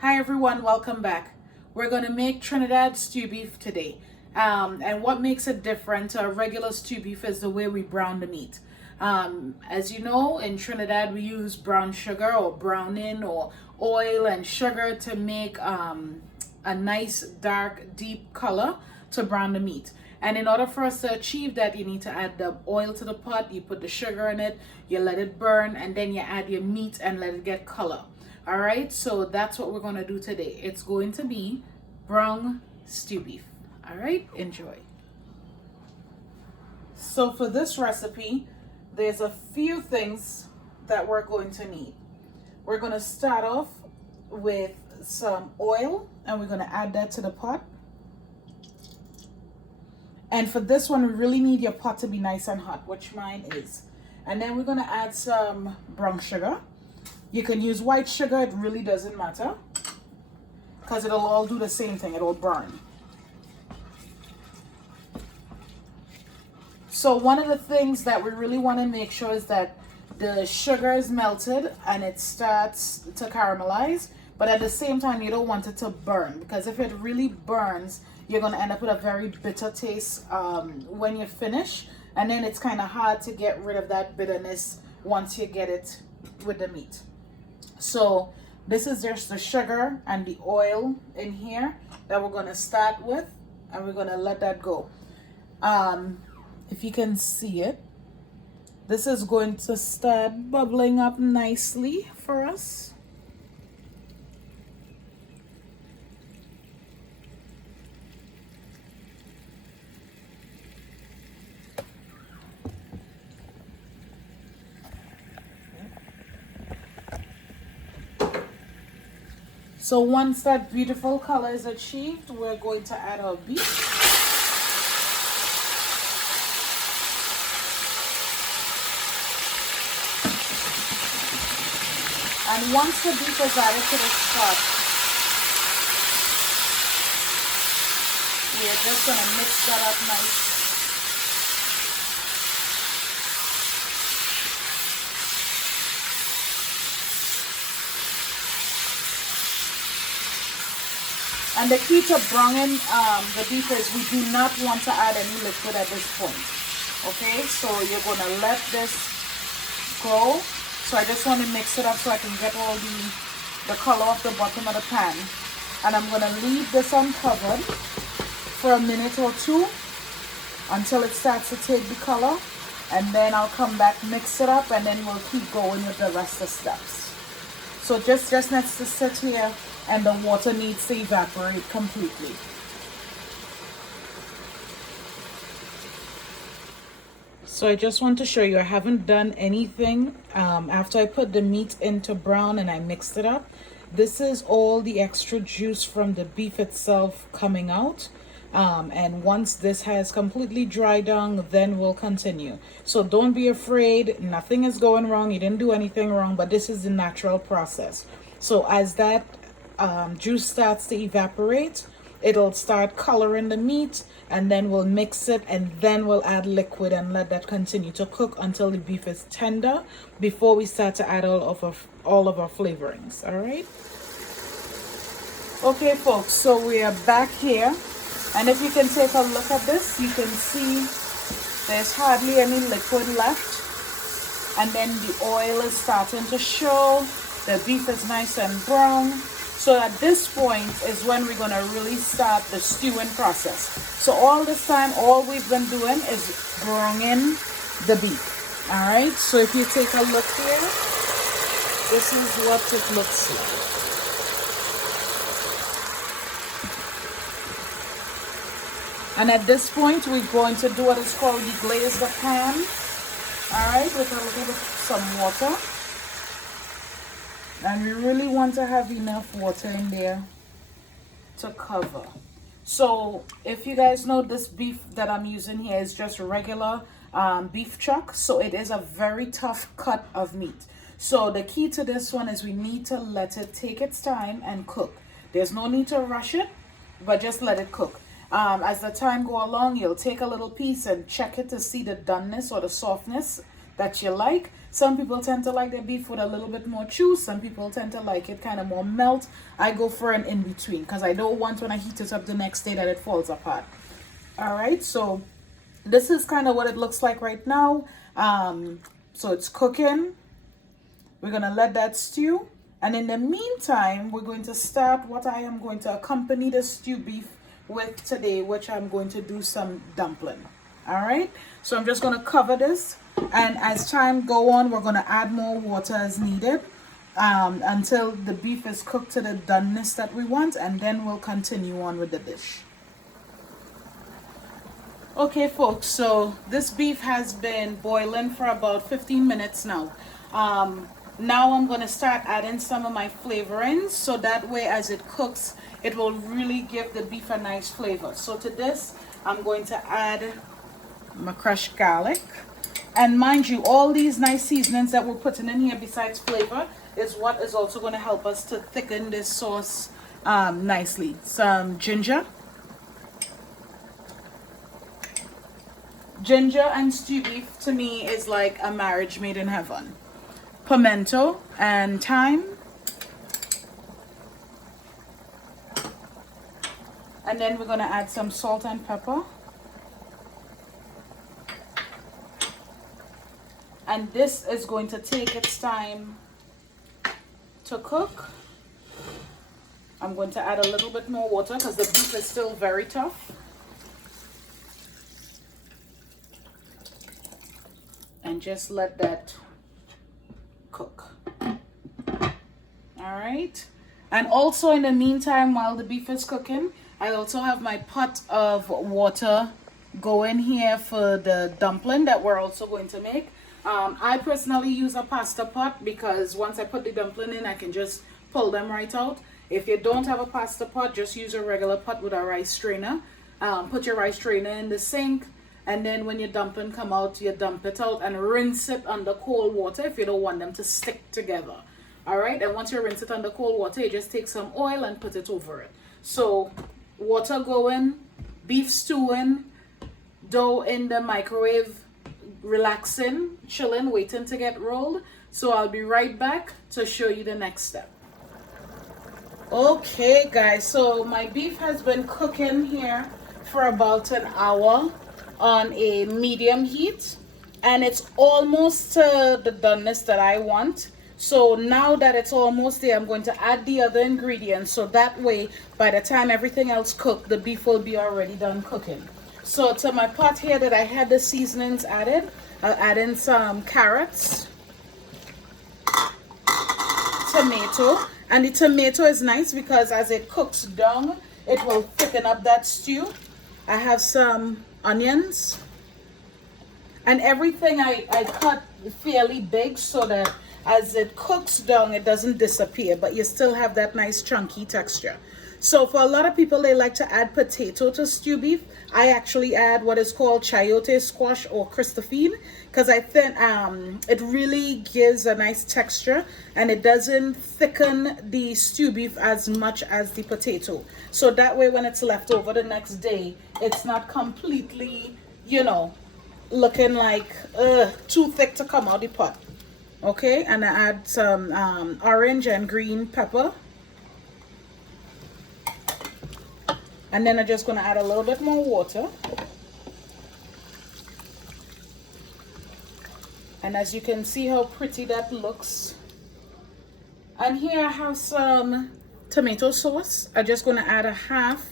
Hi everyone, welcome back. We're going to make Trinidad stew beef today. And what makes it different to a regular stew beef is the way we brown the meat. As you know, in Trinidad we use brown sugar or browning or oil and sugar to make a nice dark deep color to brown the meat. And in order for us to achieve that, you need to add the oil to the pot, you put the sugar in it, you let it burn, and then you add your meat and let it get color. All right, so that's what we're going to do today. It's going to be brown stew beef. All right, enjoy. So for this recipe, there's a few things that we're going to need. We're going to start off with some oil, and we're going to add that to the pot. And for this one, we really need your pot to be nice and hot, which mine is. And then we're going to add some brown sugar. You can use white sugar, it really doesn't matter, because it'll all do the same thing, it'll burn. So one of the things that we really want to make sure is that the sugar is melted and it starts to caramelize, but at the same time you don't want it to burn, because if it really burns, you're going to end up with a very bitter taste when you finish, and then it's kind of hard to get rid of that bitterness once you get it with the meat. So this is just the sugar and the oil in here that we're going to start with, and we're going to let that go. If you can see it, this is going to start bubbling up nicely for us. So once that beautiful color is achieved, we're going to add our beef. And once the beef is added to the pot, we're just going to mix that up nice. And the key to browning the beef is we do not want to add any liquid at this point. Okay, so you're going to let this go. So I just want to mix it up so I can get all the color off the bottom of the pan. And I'm going to leave this uncovered for a minute or two until it starts to take the color. And then I'll come back, mix it up, and then we'll keep going with the rest of the steps. So just needs to sit here, and the water needs to evaporate completely. So I just want to show you I haven't done anything after I put the meat into brown and I mixed it up. This is all the extra juice from the beef itself coming out. And once this has completely dried down, then we'll continue. So don't be afraid, nothing is going wrong, you didn't do anything wrong, but this is the natural process. So as that juice starts to evaporate, it'll start coloring the meat, and then we'll mix it, and then we'll add liquid and let that continue to cook until the beef is tender before we start to add all of our flavorings. All right, okay folks, so we are back here, and if you can take a look at this, you can see there's hardly any liquid left, and then the oil is starting to show. The beef is nice and brown. So at this point is when we're going to really start the stewing process. So all this time, all we've been doing is browning the beef. All right, so if you take a look here, this is what it looks like. And at this point, we're going to do what is called deglaze the pan. All right, with a little bit of some water. And we really want to have enough water in there to cover. So if you guys know, this beef that I'm using here is just regular beef chuck. So it is a very tough cut of meat. So the key to this one is we need to let it take its time and cook. There's no need to rush it, but just let it cook. As the time go along, you'll take a little piece and check it to see the doneness or the softness that you like. Some people tend to like their beef with a little bit more chew. Some people tend to like it kind of more melt. I go for an in-between because I don't want when I heat it up the next day that it falls apart. All right, so this is kind of what it looks like right now. So it's cooking. We're going to let that stew. And in the meantime, we're going to start what I am going to accompany the stew beef with today, which I'm going to do some dumpling. All right, so I'm just going to cover this. And as time go on, we're going to add more water as needed until the beef is cooked to the doneness that we want. And then we'll continue on with the dish. Okay, folks, so this beef has been boiling for about 15 minutes now. Now I'm going to start adding some of my flavorings so that way as it cooks, it will really give the beef a nice flavor. So to this, I'm going to add my crushed garlic. And mind you, all these nice seasonings that we're putting in here besides flavor is what is also going to help us to thicken this sauce nicely. Some ginger. Ginger and stew beef to me is like a marriage made in heaven. Pimento and thyme. And then we're going to add some salt and pepper. And this is going to take its time to cook. I'm going to add a little bit more water because the beef is still very tough. And just let that cook. All right. And also in the meantime, while the beef is cooking, I also have my pot of water going here for the dumpling that we're also going to make. I personally use a pasta pot because once I put the dumpling in, I can just pull them right out. If you don't have a pasta pot, just use a regular pot with a rice strainer. Put your rice strainer in the sink, and then when your dumpling come out, you dump it out and rinse it under cold water if you don't want them to stick together. All right, and once you rinse it under cold water, you just take some oil and put it over it. So water going, beef stewing, dough in the microwave, relaxing, chilling, waiting to get rolled. So I'll be right back to show you the next step. Okay guys, so my beef has been cooking here for about an hour on a medium heat, and it's almost to the doneness that I want. So now that it's almost there, I'm going to add the other ingredients so that way by the time everything else cooked, the beef will be already done cooking. So to my pot here that I had the seasonings added, I'll add in some carrots, tomato, and the tomato is nice because as it cooks down, it will thicken up that stew. I have some onions, and everything I cut fairly big so that as it cooks down, it doesn't disappear, but you still have that nice chunky texture. So for a lot of people, they like to add potato to stew beef. I actually add what is called chayote squash or Christophine because I think it really gives a nice texture and it doesn't thicken the stew beef as much as the potato. So that way when it's left over the next day, it's not completely, you know, looking like too thick to come out the pot. Okay, and I add some orange and green pepper. And then I'm just going to add a little bit more water. And as you can see how pretty that looks. And here I have some tomato sauce. I'm just going to add a half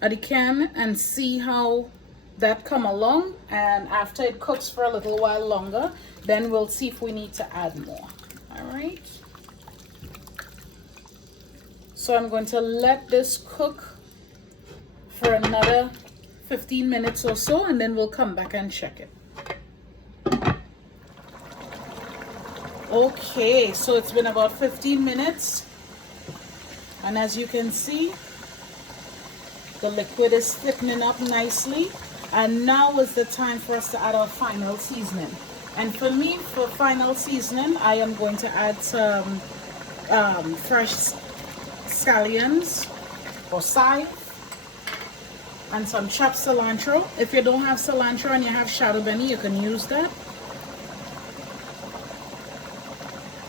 of the can and see how that come along. And after it cooks for a little while longer, then we'll see if we need to add more. All right. So I'm going to let this cook for another 15 minutes or so, and then we'll come back and check it. Okay, so it's been about 15 minutes, and as you can see, the liquid is thickening up nicely, and now is the time for us to add our final seasoning. And for me, for final seasoning, I am going to add some fresh scallions or chive, and some chopped cilantro. If you don't have cilantro and you have shadow benny, you can use that.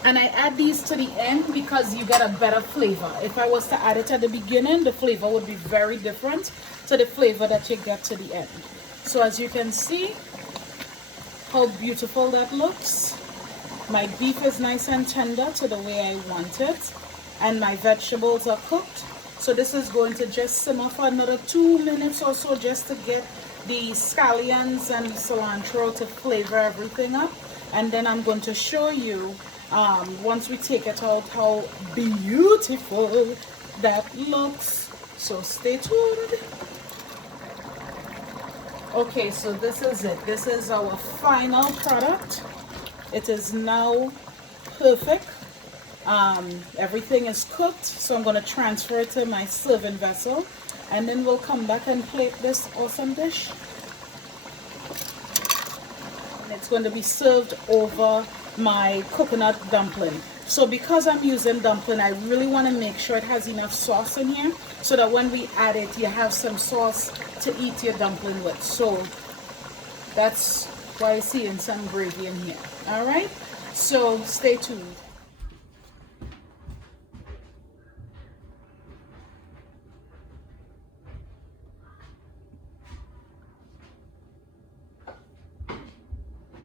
And I add these to the end because you get a better flavor. If I was to add it at the beginning, the flavor would be very different to the flavor that you get to the end. So as you can see how beautiful that looks. My beef is nice and tender to the way I want it, and my vegetables are cooked. So this is going to just simmer for another 2 minutes or so, just to get the scallions and cilantro to flavor everything up. And then I'm going to show you once we take it out how beautiful that looks. So stay tuned. Okay, so this is it. This is our final product. It is now perfect. Everything is cooked, so I'm going to transfer it to my serving vessel, and then we'll come back and plate this awesome dish. And it's going to be served over my coconut dumpling. So because I'm using dumpling, I really want to make sure it has enough sauce in here so that when we add it, you have some sauce to eat your dumpling with. So that's why you're seeing some gravy in here. All right, so stay tuned.